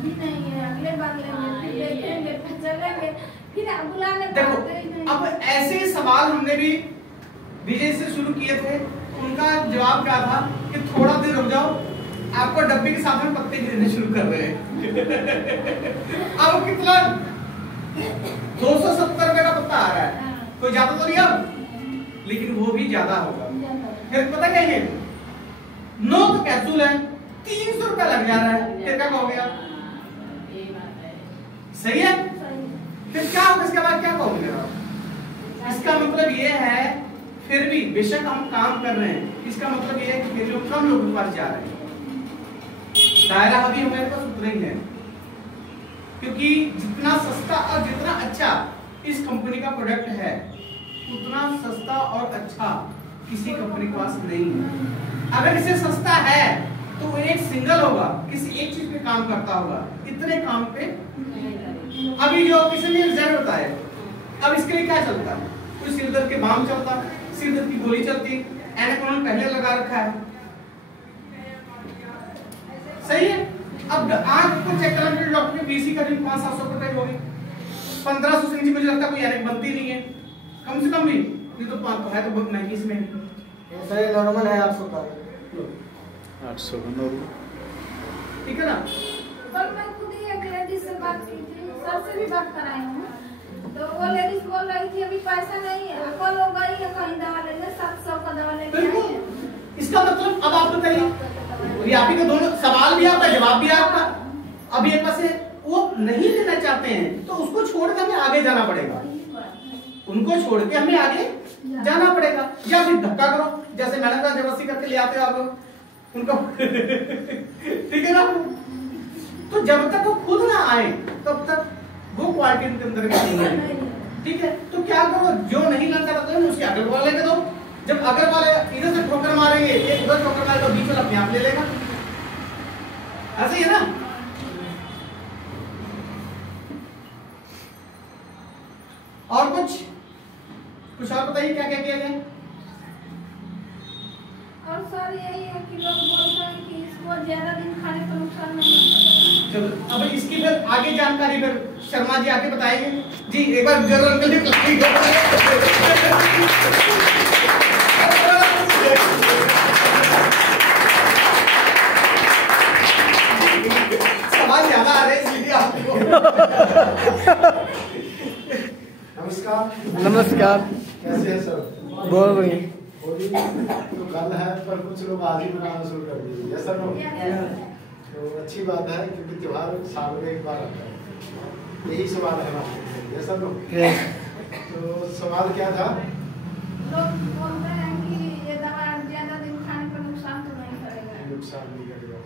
अभी नहीं है, अगले बार लेंगे, फिर देखेंगे, फिर चलेंगे, फिर आप बुलाने देखो अब ऐसे सवाल हमने भी विजय से शुरू किए थे, उनका जवाब क्या था कि थोड़ा देर रुक जाओ, आपको डब्बी के साथ में पत्ते गिरने शुरू कर रहे हैं। अब कितना 270 रुपए का पत्ता आ रहा है, कोई ज्यादा तो नहीं अब, लेकिन वो भी ज्यादा होगा। फिर पता क्या है, 9 तो कैप्सूल है, 300 रुपया लग जा रहा है, फिर क्या कहोगे आप? सही है? फिर क्या होगा इसके बाद, क्या कहोगे आप? इसका मतलब ये है फिर भी बेशक हम काम कर रहे हैं, इसका मतलब ये है कि फिर भी कम लोगों के पास जा रहे हैं, दायरा अभी हमारे पास उतना ही है, क्योंकि जितना सस्ता और जितना अच्छा इस कंपनी का प्रोडक्ट है उतना सस्ता और अच्छा किसी कंपनी के पास नहीं है। अगर इसे सस्ता है तो वो एक सिंगल होगा, किसी एक चीज पे काम करता होगा, इतने काम पे अभी जो किसी ने रिजल्ट होता है, अब इसके लिए क्या चलता है? कोई सिर दर्द के बाम चलता, सिर दर्द की गोली चलती, एनाकोन पहले लगा रखा है, सही है। अब आंख को चेक कराने के डॉक्टर ने बीसी का भी 500-700 रुपए हो गए, 1500 से नीचे मुझे लगता है कोई एनक बनती नहीं है, कम से कम भी ये तो है तो बहुत महंगी इसमें, सर नॉर्मल है 800 का, 800 नॉर्मल, ठीक है ना। कल मैं खुद ही एक लेडीज से बात की थी, सर से भी बात कराई हूँ, तो वो लेडीज बोल रही थी अभी पैसा नहीं है, कल हो गई है कहीं दवा लेने, 700 का दवा लेके आई है। इसका मतलब अब आप बताइए, आप ही का दोनों सवाल भी आपका जवाब भी आपका, अब एक पास वो नहीं लेना चाहते हैं तो उसको छोड़ के हमें आगे जाना पड़ेगा, उनको छोड़ के हमें आगे जाना पड़ेगा, या फिर धक्का करो, जैसे मैडम का जबरदस्ती करके ले आते हो आप लोग उनको ठीक है ना। तो जब तक वो खुद ना आए तब तक वो क्वालिटी उनके अंदर नहीं है, ठीक है। तो क्या करो, जो नहीं लेना चाहते हैं उसके अगल वाले के दो, जब अगल वाले इधर से ठोकर मारेंगे, एक उधर ठोकर मारेगा तो बीच वाला अपने आप ले लेगा, ऐसे ही है ना। और कुछ और बताइए क्या क्या किया जाए। और सर यही है कि लोग बोलते हैं कि इसको ज्यादा दिन खाने पर नुकसान नहीं होता। चलो अब इसकी फिर आगे जानकारी फिर शर्मा जी आके बताएंगे जी, एक बार जरूर अंकल जी सवाल ज्यादा आ रहे हैं इसलिए आपको। नमस्कार। नमस्कार, कैसे हैं सर? बोल रही होली तो कल है पर कुछ लोग आज ही मनाना शुरू कर दिए, यस सर? तो अच्छी बात है क्योंकि त्योहार साल में एक बार आता है, यही सवाल है हमारे, यस सर? तो सवाल क्या था? लोग बोलते हैं कि ये दवा ज्यादा दिन खाने पर नुकसान तो नहीं करेगा, नुकसान नहीं करेगा।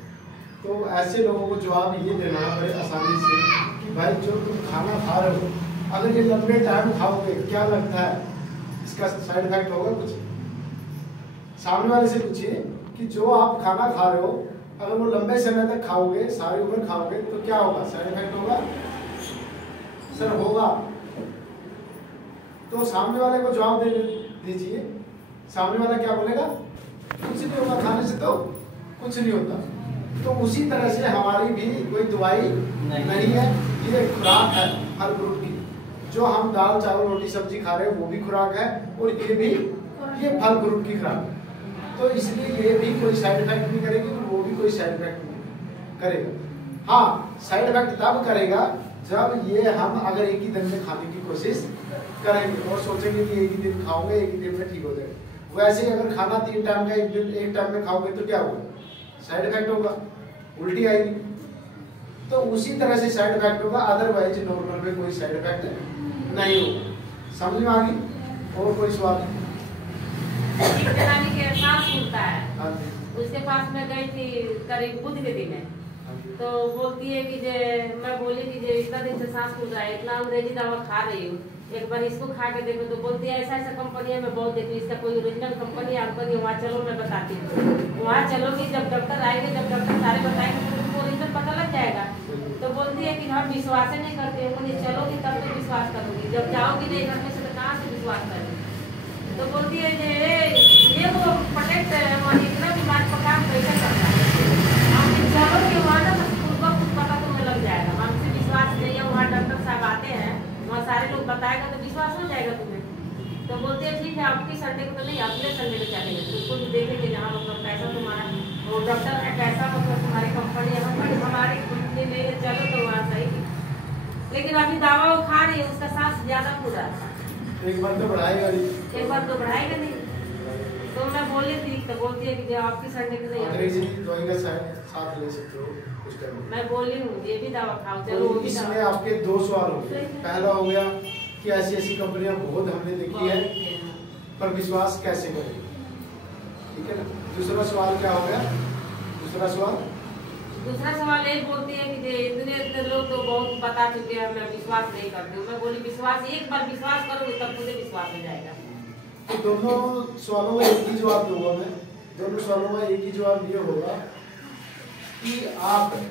तो ऐसे लोगों को जवाब ये देना है बड़े आसानी से कि भाई जो तुम खाना खा रहे हो, अगर ये लंबे टाइम खाओगे क्या लगता है इसका साइड इफेक्ट होगा कुछ? सामने वाले से पूछिए कि जो आप खाना खा रहे हो अगर वो लंबे समय तक खाओगे, सारी उम्र खाओगे तो क्या होगा, साइड इफेक्ट होगा? सर होगा। तो सामने वाले को जवाब दे दीजिए, सामने वाला क्या बोलेगा? कुछ नहीं होगा, खाने से तो कुछ नहीं होता। तो उसी तरह से हमारी भी कोई दवाई नहीं है, ये खुराक है हर ग्रुप की। जो हम दाल चावल रोटी सब्जी खा रहे हैं वो भी खुराक है, और ये भी ये फल ग्रुप की खुराक है। तो इसलिए ये भी कोई साइड इफेक्ट नहीं करेगी और वो भी कोई साइड इफेक्ट नहीं करेगा। हाँ, साइड इफेक्ट तब करेगा जब ये हम अगर एक ही दिन में खाने की कोशिश करेंगे और सोचेंगे कि एक ही दिन खाओगे, एक ही दिन में ठीक हो जाएगा। वैसे अगर खाना 3 टाइम का एक टाइम में खाओगे तो क्या होगा? साइड इफेक्ट होगा, उल्टी आएगी। तो उसी तरह से साइड इफेक्ट होगा, अदरवाइज नॉर्मल में कोई साइड इफेक्ट नहीं होगा। समझ में आ गई? और कोई सवाल? जनानी के सांस फूलता है, उसके पास में गई थी करीब बुध के दिन है, तो बोलती है कि मैं बोली कि इतना दिन से सांस फूल रहा है, इतना अंग्रेजी दवा खा रही हूँ, एक बार इसको खा के देखो। तो बोलती है ऐसा ऐसा कंपनी है, मैं बहुत देखी, इसका कोई ओरिजिनल कंपनी है, वहाँ चलो मैं बताती हूँ। वहाँ चलोगी, जब डॉक्टर आएंगे, जब डॉक्टर सारे बताएंगे तो तुमको ओरिजिनल पता लग जाएगा। तो बोलती है कि हम विश्वास ही नहीं करते, मुझे चलोगी तब तो विश्वास करोगी, जब जाओगी नहीं घर में से तो कहाँ से विश्वास करोगी? तो बोलती है ये वो प्रोटेक्ट इतना भी बात का काम कैसा करता है, चलोगे वहाँ ना तो खुद का कुछ पता तुम्हें लग जाएगा। आपकी संडे को तो नहीं, अगले संडे को चलेंगे, उसको भी देखेंगे जहाँ मतलब पैसा तुम्हारा वो डॉक्टर का पैसा मतलब तुम्हारी कंपनी हमारी कंपनी नहीं है, चलो तो वहाँ सही। लेकिन अभी दवा वो खा रही है, उसका सांस ज्यादा पूरा एक बार तो बढ़ाएगा नहीं, एक बार तो बढ़ाएगा नहीं। तो मैं बोली थी तो बोलती है कि जो आपकी संडे को नहीं अंग्रेजी दवाई का साथ ले सकते हो कुछ टाइम। मैं बोली हूँ ये भी दवा खाओ, चलो वो तो भी इसमें दवा। आपके 2 सवाल हो गए। पहला हो गया कि ऐसी ऐसी कंपनियां बहुत हमने देखी है, पर विश्वास कैसे करें, ठीक है ना। दूसरा सवाल क्या हो गया? दूसरा सवाल ये बोलती है कि इतने लोग तो बहुत बता चुके हैं, मैं विश्वास नहीं करती हूँ। मैं बोली विश्वास एक बार विश्वास करोगे तब मुझे विश्वास हो जाएगा। तो दोनों सवालों का एक ही जवाब दूंगा मैं। दोनों सवालों का एक ही जवाब ये होगा कि आपने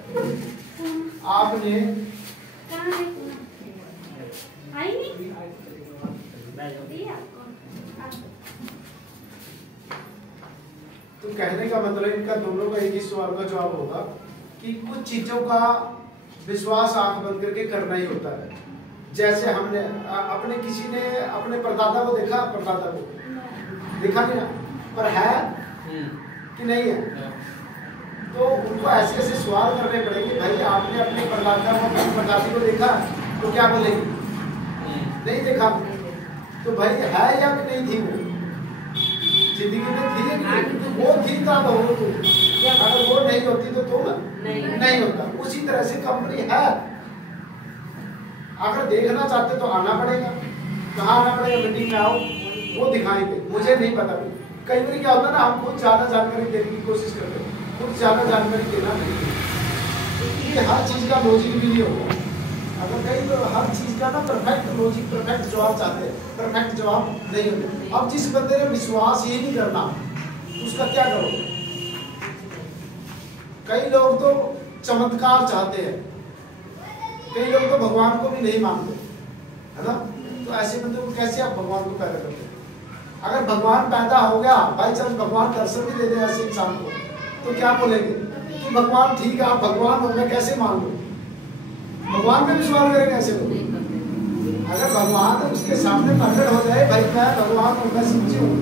तो कहने का मतलब इनका दोनों का एक ही सवाल का जवाब होगा कि कुछ चीजों का विश्वास आंख बंद करके करना ही होता है। जैसे हमने अपने किसी ने अपने परदादा को देखा, परदादा को देखा नहीं ना, पर है कि नहीं है, तो उनको ऐसे ऐसे सवाल करने पड़ेंगे। भाई आपने अपने परदादा को, अपनी परदादी को देखा, तो क्या बोलेगी? नहीं देखा। तो भाई है या कि नहीं थी वो जिंदगी में, थी या नहीं? वो थी तब हो तो, अगर वो नहीं होती तो तुम नहीं होता। उसी तरह से कंपनी है, अगर देखना चाहते तो आना पड़ेगा। कहाँ आना पड़ेगा? मीटिंग में आओ, वो दिखाएंगे। मुझे नहीं पता, कई बार क्या होता है ना, हम खुद ज्यादा जानकारी देने की कोशिश करते हैं, खुद ज्यादा जानकारी देना नहीं। ये हर चीज का लॉजिक भी नहीं होगा। अगर कई तो हर चीज का ना परफेक्ट लॉजिक, परफेक्ट जवाब चाहते हैं, परफेक्ट जवाब नहीं होते। अब जिस बंदे ने विश्वास ही नहीं करना, उसका क्या करो? कई लोग तो चमत्कार चाहते हैं, कई लोग तो भगवान को भी नहीं मानते, है ना। तो ऐसे बंदे को कैसे आप भगवान को पैदा करते? अगर भगवान पैदा हो गया, भाई चल भगवान दर्शन भी दे दे ऐसे इंसान को, तो क्या बोलेंगे कि भगवान ठीक है, आप भगवान हो, मैं कैसे मान लूं? भगवान पे विश्वास करेंगे ऐसे लोग। अगर भगवान उसके सामने प्रकट हो जाए, भाई मैं भगवान हूँ, मैं शिवजी हूँ,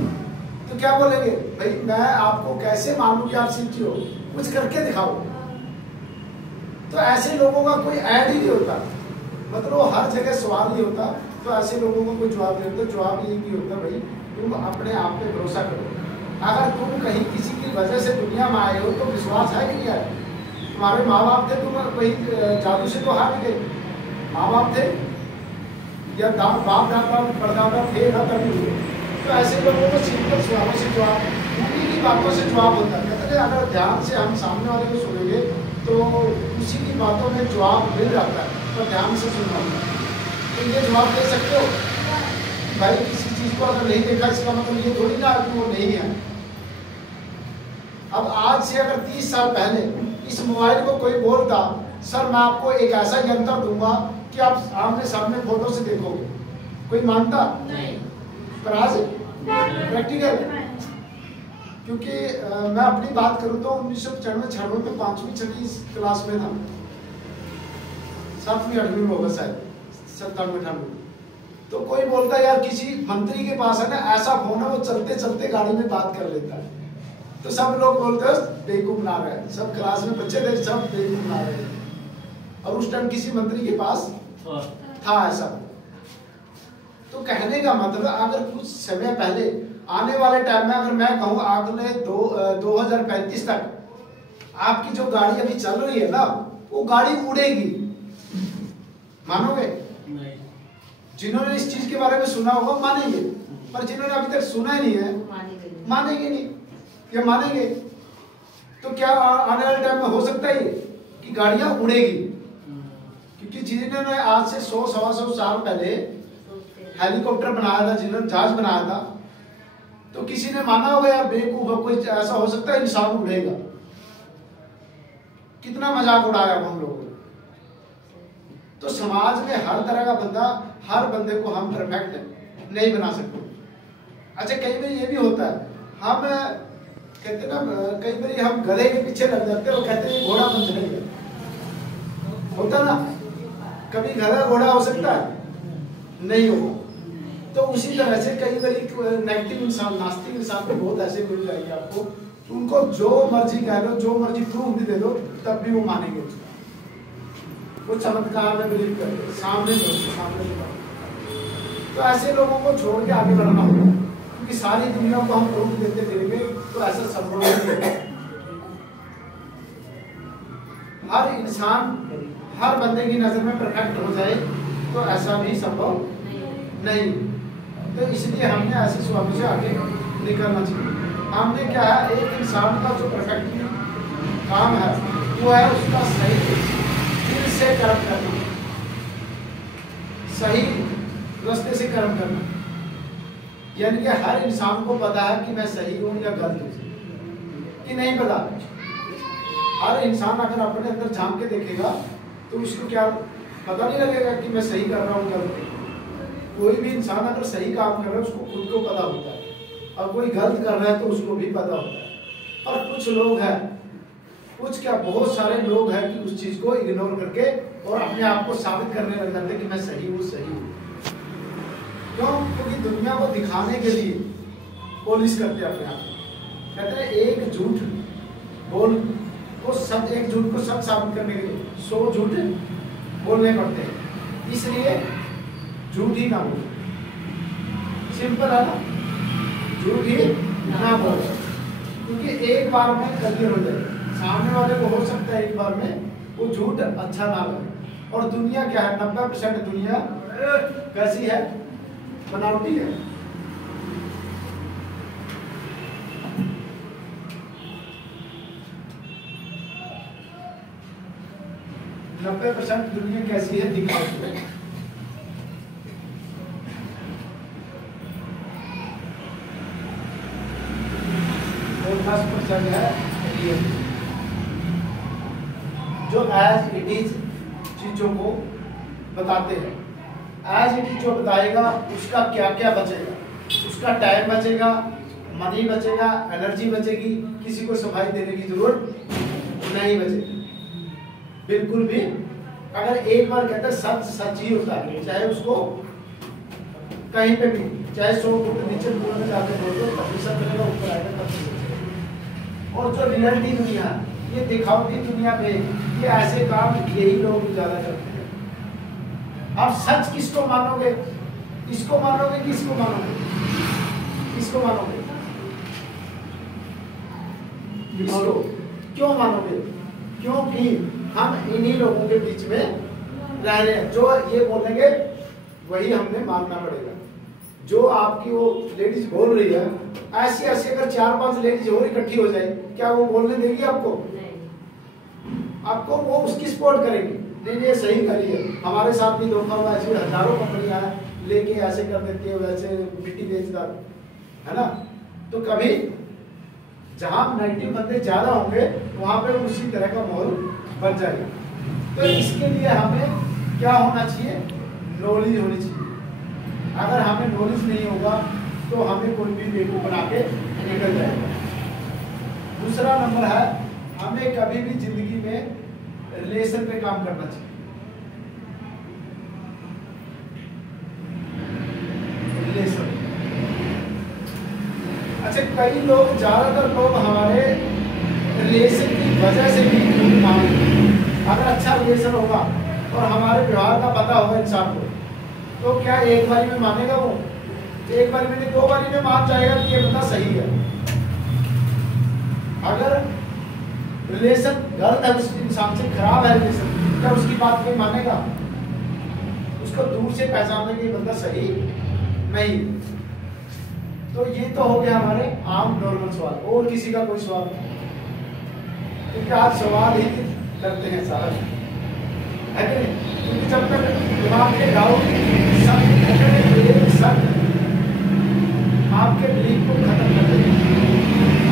तो क्या बोलेंगे? भाई मैं आपको कैसे मानूं कि आप शिवजी हो, कुछ करके दिखाओ। तो ऐसे लोगों का कोई ऐड ही नहीं होता, मतलब वो हर जगह सवाल नहीं होता। तो ऐसे लोगों को कोई जवाब नहीं होता। जवाब ये नहीं होता, भाई तुम अपने आप पे भरोसा करो। अगर तुम कहीं किसी की वजह से दुनिया में आए हो तो विश्वास है कि नहीं है? तुम्हारे माँ बाप थे, तुम कहीं जादू से तो हार गए, माँ बाप थे या बाप दादा परदादा थे ना, तभी हुए। तो ऐसे लोगों को सिंपल सवालों से जवाब, उन्हीं की बातों से जवाब होता है। कहते हैं अगर ध्यान से हम सामने वाले को सुनेंगे तो उसी की बातों में जवाब मिल जाता है, तो ध्यान से सुनना होता है। तो ये जवाब दे सकते हो भाई, किसी चीज को अगर नहीं देखा इसका मतलब ये थोड़ी ना कि वो नहीं है। अब आज से अगर 30 साल पहले इस मोबाइल को कोई बोलता, सर मैं आपको एक ऐसा यंत्र दूंगा कि आप आमने सामने फोटो से देखोगे, कोई मानता नहीं। पर आज प्रैक्टिकल, क्योंकि मैं अपनी बात करूं तो 1995-96 में 5वीं 6वीं क्लास में था, 7वीं 8वीं में होगा शायद, 97-98। तो कोई बोलता यार किसी मंत्री के पास है ना ऐसा फोन है, वो चलते चलते गाड़ी में बात कर लेता है, तो सब लोग बोलते हैं बेवकूफ बना रहे हैं। सब क्लास में बच्चे थे, सब बेवकूफ बना रहे हैं। और उस टाइम किसी मंत्री के पास था ऐसा। तो कहने का मतलब अगर कुछ समय पहले, आने वाले टाइम में अगर मैं कहूँ अगले 2035 तक आपकी जो गाड़ी अभी चल रही है ना, वो गाड़ी उड़ेगी, मानोगे? जिन्होंने इस चीज के बारे में सुना होगा मानेंगे, पर जिन्होंने अभी तक सुना ही नहीं है मानेंगे नहीं। ये मानेंगे तो क्या आने वाले टाइम में हो सकता है कि गाड़ियां उड़ेगी? क्योंकि जिन्होंने आज से 100-125 साल पहले हेलीकॉप्टर बनाया था, जिन्होंने जहाज बनाया था, तो किसी ने माना होगा यार बेवकूफ, कोई ऐसा हो सकता है इंसान उड़ेगा? कितना मजाक उड़ाया हम लोगों ने। तो समाज में हर तरह का बंदा, हर बंदे को हम परफेक्ट नहीं बना सकते। अच्छा कई बार ये भी होता है, हम कहते ना, कई बार हम गधे के पीछे लग जाते हैं, वो कहते हैं घोड़ा बन जाएगा, होता ना? कभी गधा घोड़ा हो सकता है? नहीं होगा। तो उसी तरह से कई बार नेगेटिव इंसान, नास्तिक इंसान भी बहुत ऐसे मिल जाएंगे आपको, उनको जो मर्जी कह लो, जो मर्जी प्रूफ भी दे दो, तब भी वो मानेंगे उसका। वो चमत्कार में बिलीव करते, सामने तो ऐसे लोगों को छोड़ के आगे बढ़ना होगा, क्योंकि सारी दुनिया को हम प्रूफ देते फिरेंगे तो ऐसा संभव नहीं है। हर इंसान, हर बंदे की नजर में परफेक्ट हो जाए तो ऐसा भी संभव नहीं। तो इसलिए हमने ऐसे स्वामी से आगे निकलना चाहिए। हमने क्या है, एक इंसान का जो परफेक्ट काम है वो है उसका सही दिल से कर्म करना, सही रास्ते से कर्म करना। यानी कि हर इंसान को पता है कि मैं सही हूं या गलत हूं कि नहीं पता। हर इंसान अगर अपने अंदर झांक के देखेगा तो उसको क्या पता नहीं लगेगा कि मैं सही कर रहा हूँ गलत। कोई भी इंसान अगर सही काम कर रहा है उसको खुद को पता होता है, और कोई गलत कर रहा है तो उसको भी पता होता है। और कुछ लोग हैं, कुछ क्या बहुत सारे लोग हैं कि उस चीज को इग्नोर करके और अपने आप को साबित करने लग जाते हैं कि मैं सही हूँ, सही हूँ। क्यों? क्योंकि दुनिया को दिखाने के लिए पॉलिश करते अपने आप। कहते हैं एक झूठ बोल को सब, एक झूठ को सब साबित करने के लिए 100 झूठ बोलने पड़ते हैं। इसलिए झूठ ही ना बोलो, सिंपल है ना, झूठ ही ना बोलो, क्योंकि एक बार में क्लियर हो जाए। सामने वाले को हो सकता है एक बार में वो झूठ अच्छा ना लगे। और दुनिया क्या है, 90% दुनिया कैसी है, बनावटी है। नब्बे % दुनिया कैसी है, दिखावटी है। और 10% है रियल, जो एज इट इज चीजों को बताते हैं। एज इट इज जो बताएगा उसका क्या क्या बचेगा, उसका टाइम बचेगा, मनी बचेगा, एनर्जी बचेगी, किसी को सफाई देने की जरूरत नहीं बचेगी बिल्कुल भी। अगर एक बार कहते हैं सच सच ही होता है, चाहे उसको कहीं पे भी, चाहे 100 फुट नीचे पूल में जाकर बोल दो तब भी सच रहेगा, ऊपर आएगा तब भी सच। और जो रियलिटी दुनिया है, ये दिखावटी दुनिया पे ये ऐसे काम यही लोग ज्यादा करते हैं। आप सच किसको मानोगे, इसको मानोगे कि इसको मानोगे, इसको मानोगे, इसको क्यों मानोगे? क्योंकि हम इन्हीं लोगों के बीच में रह रहे हैं। जो ये बोलेंगे वही हमने मानना पड़ेगा। जो आपकी वो लेडीज बोल रही है, ऐसी ऐसी अगर 4-5 लेडीज और इकट्ठी हो जाए, क्या वो बोलने देगी आपको? आपको वो उसकी सपोर्ट करेगी, नहीं ये सही करी है, हमारे साथ भी धोखा हुआ, ऐसी हजारों कंपनियां लेके ऐसे कर देती है, वैसे मिट्टी बेचदार है ना। तो कभी जहां नेगेटिव बंदे ज्यादा होंगे वहां पे उसी तरह का माहौल बन जाएगा। तो इसके लिए हमें क्या होना चाहिए, नॉलेज होनी चाहिए। अगर हमें नॉलेज नहीं होगा तो हमें कोई भी बेवकूफ बना के निकल जाएगा। दूसरा नंबर है, हमें कभी भी जिंदगी में रिलेशन पे काम करना चाहिए। रिलेशन, अच्छा कई लोग, ज्यादातर लोग हमारे रिलेशन की वजह से भी मानेंगे। अगर अच्छा रिलेशन होगा और हमारे व्यवहार का पता होगा इंसान को, तो क्या एक बारी में मानेगा वो? एक बारी में नहीं, 2 बारी में मान जाएगा कि ये बंदा सही है। अगर रिलेशन गलत है उस इंसान से, खराब है रिलेशन, क्या उसकी बात कोई मानेगा? उसको दूर से पहचानने के बंदा सही नहीं। तो ये तो हो गया हमारे आम नॉर्मल सवाल। और किसी का कोई सवाल? क्योंकि आज सवाल ही करते हैं सारा, है कि नहीं? क्योंकि जब तक दिमाग के डाउट आपके बिलीफ को खत्म कर देगा,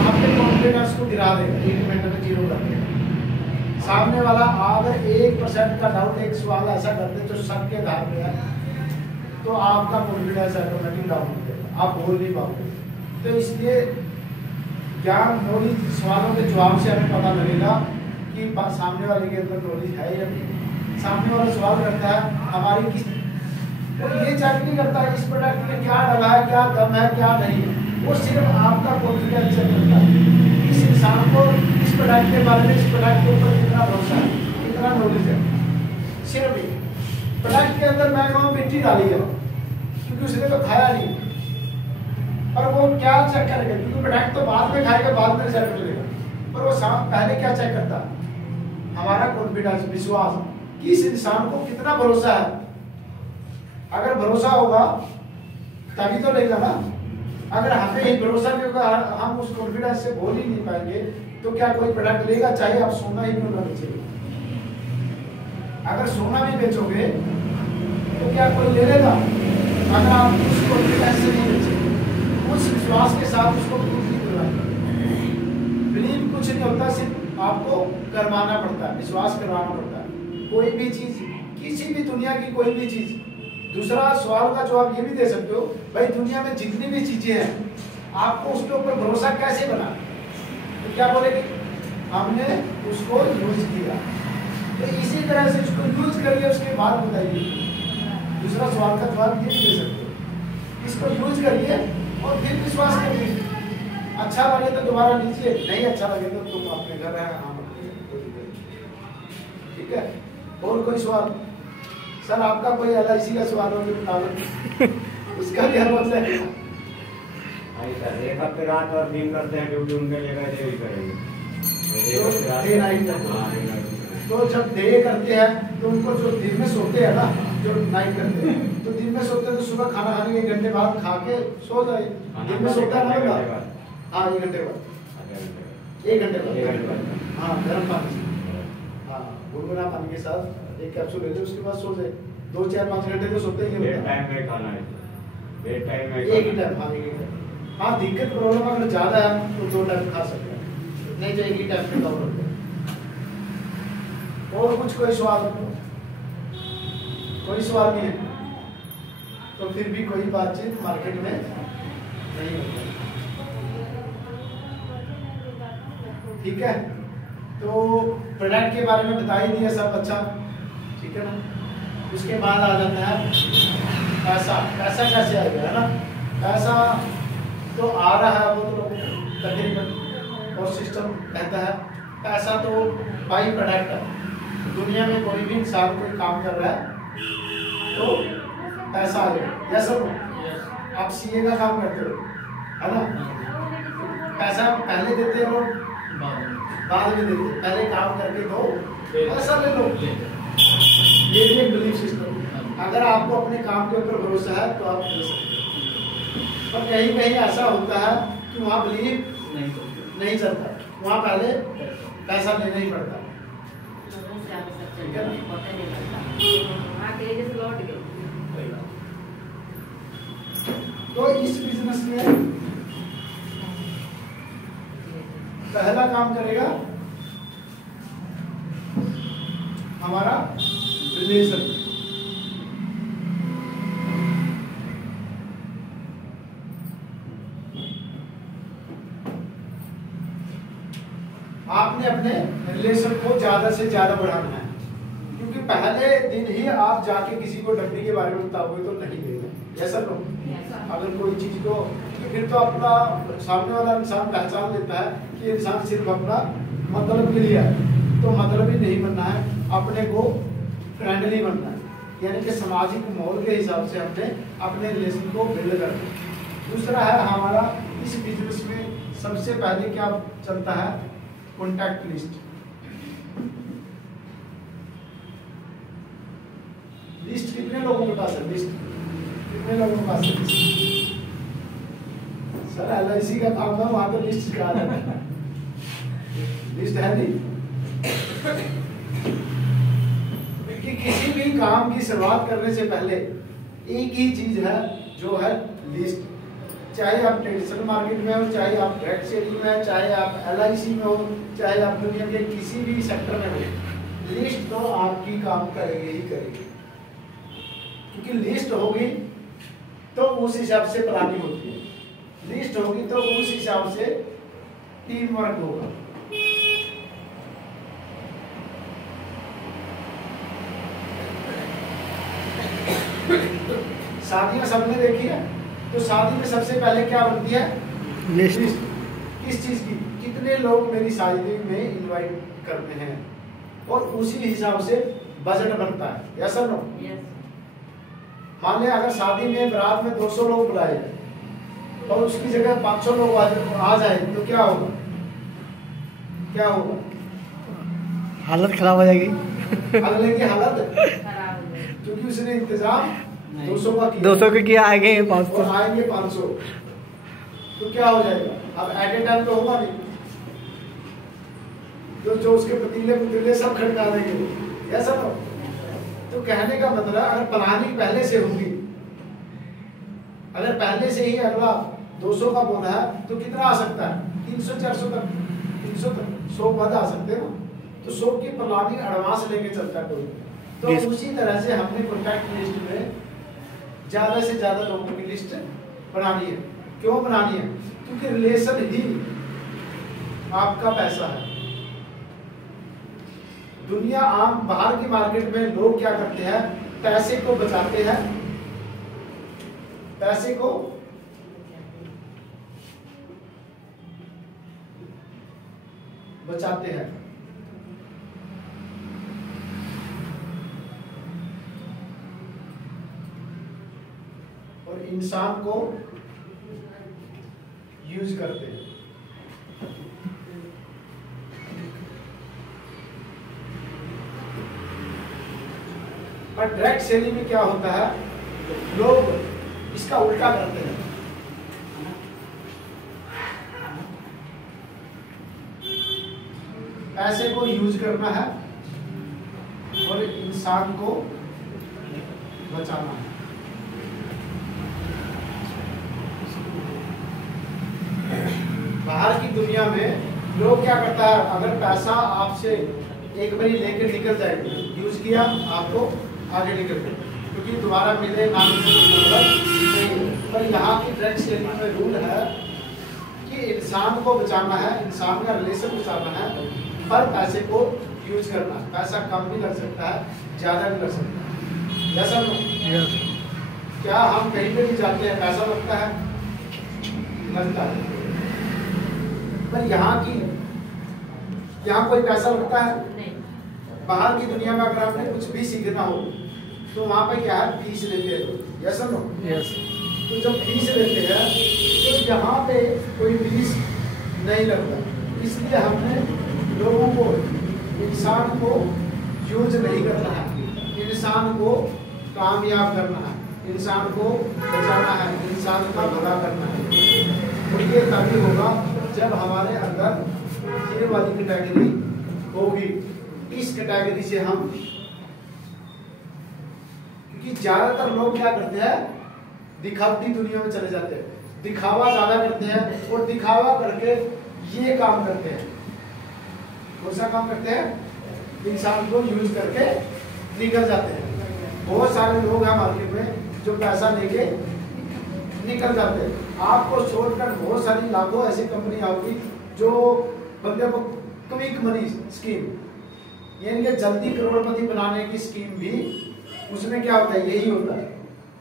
आपके कॉन्फिडेंस को गिरा देगा, 1 मिनट में 0 कर देगा। सामने वाला अगर 1% का डाउट, एक सवाल ऐसा कर दे जो शक के आधार पे है, तो आपका कॉन्फिडेंस ऑटोमेटिक डाउन हो जाएगा, आप बोल नहीं पाओगे। तो इसलिए ज्ञान, नॉलेज, सवालों के जवाब से हमें पता लगेगा कि सामने वाले के अंदर नॉलेज है या नहीं। सामने वाला सवाल करता है हमारी किस वो ये चेक नहीं करता इस प्रोडक्ट में क्या डला है, क्या कम है, क्या नहीं है। वो सिर्फ आपका कॉन्फिडेंस चेक करता है इस इंसान को इस प्रोडक्ट के बारे में, इस प्रोडक्ट के ऊपर कितना भरोसा है, कितना नॉलेज है। सिर्फ ये प्रोडक्ट के अंदर मैं कहूँ मिट्टी डाली है क्योंकि उसने तो खाया नहीं, पर वो क्या चेक करेगा, क्योंकि प्रोडक्ट तो बाद में खाएगा, बाद में रिजल्ट मिलेगा, पर वो पहले क्या चेक करता है, हमारा कॉन्फिडेंस, विश्वास कि इस इंसान को कितना भरोसा है। अगर भरोसा होगा तभी तो लेगा ना। अगर हमें ही भरोसा नहीं होगा, हम उस कॉन्फिडेंस से बोल ही नहीं पाएंगे, तो क्या कोई प्रोडक्ट लेगा, चाहे आप सोना ही क्यों ना बेचेगा। अगर सोना भी बेचोगे तो क्या कोई ले लेगा, अगर आप उस कॉन्फिडेंस से नहीं बेचेंगे, उस विश्वास के साथ उसको प्रूफ नहीं करवाएंगे। बिलीव कुछ नहीं होता, सिर्फ आपको करवाना पड़ता है, विश्वास करवाना पड़ता है। कोई भी चीज, किसी भी दुनिया की कोई भी चीज। दूसरा सवाल का जवाब ये भी दे सकते हो, भाई दुनिया में जितनी भी चीजें हैं आपको उसके ऊपर भरोसा कैसे बना, तो क्या बोलेंगे, हमने उसको यूज किया। तो इसी तरह से उसको यूज करिए, उसके बाद बताइए। दूसरा सवाल का जवाब ये भी दे सकते हो, इसको यूज करिए और फिर विश्वास करिए। अच्छा लगे तो दोबारा लीजिए, नहीं अच्छा लगे तो तुम अपने घर है, ठीक है। और कोई सवाल? सर आपका कोई LIC का सवाल हो तो बता दो, उसका भी हल हो जाएगा। एक हफ्ते रात और दिन करते हैं ड्यूटी, उनके लिए यही करेंगे। तो जब डे करते हैं तो उनको जो दिन में सोते हैं ना, जो नाइट करते हैं, तो दिन में सोते हैं तो सुबह खाना खाने के 1 घंटे बाद खा के सो जाए। दिन में सोता है ना, हाँ 1 घंटे बाद, 1 घंटे बाद, हाँ गर्म पानी से, हाँ गुनगुना पानी के साथ 1 कैप्सूल ले लो, उसके बाद सो जाए। 2, 4, 5 घंटे तो सोते ही होता है। टाइम में खाना है, एक टाइम में, एक ही टाइम, हाँ एक ही टाइम। हाँ दिक्कत प्रॉब्लम अगर ज्यादा है तो 2 टाइम खा सकते हैं, नहीं तो एक ही टाइम में कवर होते हैं। और कुछ कोई सवाल? कोई सवाल नहीं है तो फिर भी कोई बातचीत मार्केट में नहीं होती, ठीक है। तो प्रोडक्ट के बारे में बता ही दिया सब, अच्छा ठीक है ना। उसके बाद आ जाता है पैसा। पैसा कैसे आएगा, है ना। पैसा तो आ रहा है, वो तो तकरीबन और सिस्टम कहता है पैसा तो बाई प्रोडक्ट है। दुनिया में कोई भी इंसान कोई काम कर रहा है तो पैसा आ जाएगा। यस और नो? आप CA का काम करते हो, है ना, पैसा पहले देते हो बाद में देते, पहले काम करके दो पैसा ले लो। ये भी एक बिलीफ सिस्टम। अगर आपको अपने काम के ऊपर भरोसा है तो आप दे सकते हो, पर कहीं कहीं ऐसा होता है कि वहाँ बिलीफ नहीं चलता, वहाँ पहले पैसा लेना ही पड़ता है। तो इस बिजनेस में पहला काम करेगा हमारा रिलेशन। आपने अपने रिलेशन को ज्यादा से ज्यादा बढ़ाना है, क्योंकि पहले दिन ही आप जाके किसी को डब्बी के बारे में बताओगे तो नहीं देगा। ऐसा लो, अगर कोई चीज को, फिर तो अपना सामने वाला इंसान पहचान लेता है कि इंसान सिर्फ अपना मतलब के लिए है, तो मतलब ही नहीं बनना है, अपने को फ्रेंडली बनना है, यानी कि सामाजिक माहौल के हिसाब से हमने अपने रिलेशन को बिल्ड करना है। दूसरा है हमारा इस बिजनेस में सबसे पहले क्या चलता है, कॉन्टैक्ट लिस्ट। लिस्ट कितने लोगों के पास है, लिस्ट कितने लोगों के पास है? सर LIC का काम है, वहां तो लिस्ट कहा जाता है, लिस्ट है नहीं। कि किसी भी काम की शुरुआत करने से पहले एक ही चीज है जो है लिस्ट। चाहे आप ट्रेडिशनल मार्केट में हो, चाहे आप डायरेक्ट सेलिंग में हो, चाहे आप LIC में हो, चाहे आप दुनिया के किसी भी सेक्टर में हो, लिस्ट तो आपकी काम करेगी ही करेगी। क्योंकि लिस्ट होगी तो उस हिसाब से प्लानिंग होती है, लिस्ट होगी तो उस हिसाब से टीम वर्क होगा। शादियां सबने देखी है, तो शादी में सबसे पहले क्या बनती है? लिस्ट। किस चीज की? कितने लोग मेरी शादी में इनवाइट करते हैं, और उसी हिसाब से बजट बनता है। यस और नो? मान लिया अगर शादी में बारात में 200 लोग बुलाए और उसकी जगह 500 लोग आ जाए तो क्या होगा? क्या होगा? हालत खराब हो जाएगी। अगले की हालत, खराब हो गई। क्योंकि उसने इंतजाम 200 का किया, 200 के किया, आएंगे 500। और आएंगे 500, तो क्या हो जाएगा? अब एट ए टाइम तो होगा नहीं, तो जो उसके पतीले सब खड़का देंगे। ऐसा तो कहने का मतलब अगर प्लानिंग पहले से होगी, अगर पहले से ही अगला 200 का बोला है तो कितना आ सकता है? 300 400 तक, 300 तक 100 पद आ सकते हैं ना। तो 100 की प्लानिंग एडवांस लेके चलता है कोई। तो उसी तरह से हमने कॉन्टैक्ट लिस्ट में ज्यादा से ज्यादा लोगों की लिस्ट बनानी है। क्यों बनानी है? क्योंकि रिलेशन ही आपका पैसा है। दुनिया आम बाहर की मार्केट में लोग क्या करते हैं? पैसे को बचाते हैं, पैसे को बचाते हैं। और इंसान को यूज करते हैं। पर डायरेक्ट सेलिंग में क्या होता है? लोग इसका उल्टा करते हैं। पैसे को यूज करना है और इंसान को बचाना है। बाहर की दुनिया में लोग क्या करता है? अगर पैसा आपसे एक बारी लेकर निकल जाएगा, यूज किया, आपको आगे निकल गए, क्योंकि दोबारा मिले ना मिले। पर यहाँ की डायरेक्ट सेलिंग में रूल है कि इंसान को बचाना है, इंसान का रिलेशन बचाना है, पर पैसे को यूज करना है। पैसा कम भी लग सकता है, ज्यादा भी लग सकता है। जैसा क्या हम कहीं पे भी जाते हैं पैसा लगता है? लगता है। पर यहाँ कोई पैसा लगता है? बाहर की दुनिया में अगर आपने कुछ भी सीखना हो तो वहां पे क्या है? फीस लेते हैं लोग। यस और नो? यस। तो जब फीस लेते हैं तो यहाँ पे कोई फीस नहीं लगता। इसलिए हमने लोगों को, इंसान को यूज नहीं करना है, इंसान को कामयाब करना है, इंसान को बचाना है, इंसान का भला करना है। और ये तभी होगा जब हमारे अंदर ये वाली कैटेगरी होगी। इस कैटेगरी से हम, क्योंकि ज्यादातर लोग क्या करते हैं? दिखावटी दुनिया में चले जाते हैं, दिखावा ज्यादा करते हैं, और दिखावा करके ये काम करते हैं। कौन सा काम करते हैं? इंसान को यूज करके निकल जाते हैं। बहुत सारे लोग हैं मार्केट में जो पैसा लेके निकल जाते हैं। आपको शॉर्टकट बहुत सारी लाखों ऐसी कंपनियां होगी जो बंदे को क्विक मनी स्कीम, यानी कि जल्दी करोड़पति बनाने की स्कीम भी, उसमें क्या होता है? यही होता है।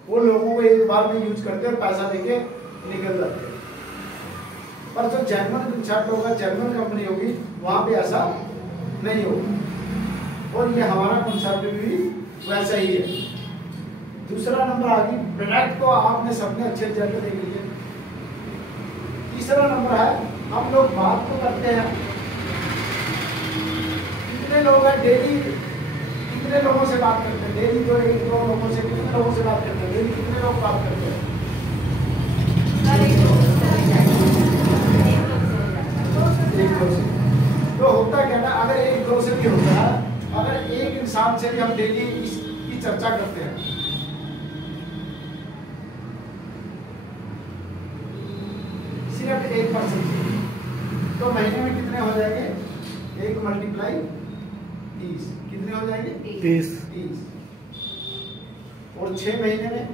वो लोगों को एक बार में यूज करते हैं, पैसा देके निकल जाते हैं। पर जो जेन्युइन कंसेप्ट होगा, जेन्युइन कंपनी होगी, वहां पे ऐसा नहीं होगा। और ये हमारा कंसेप्ट भी वैसा ही है। दूसरा नंबर आ गई, प्रोडक्ट को आपने सबने अच्छे से देख लीजिए। तीसरा नंबर है, हम लोग बात तो करते हैं, कितने लोग हैं डेली, कितने लोगों से बात करते हैं डेली? तो एक दो लोगों से, कितने लोगों से बात करते हैं डेली? कितने लोग बात करते हैं? एक दो से। तो होता क्या ना, अगर एक दो से भी होता है, अगर एक इंसान से भी हम डेली इसकी चर्चा करते हैं, सिर्फ 1%, तो महीने में कितने हो जाएंगे? 1 मल्टीप्लाई 30, कितने हो जाएंगे? 30। और 6 महीने में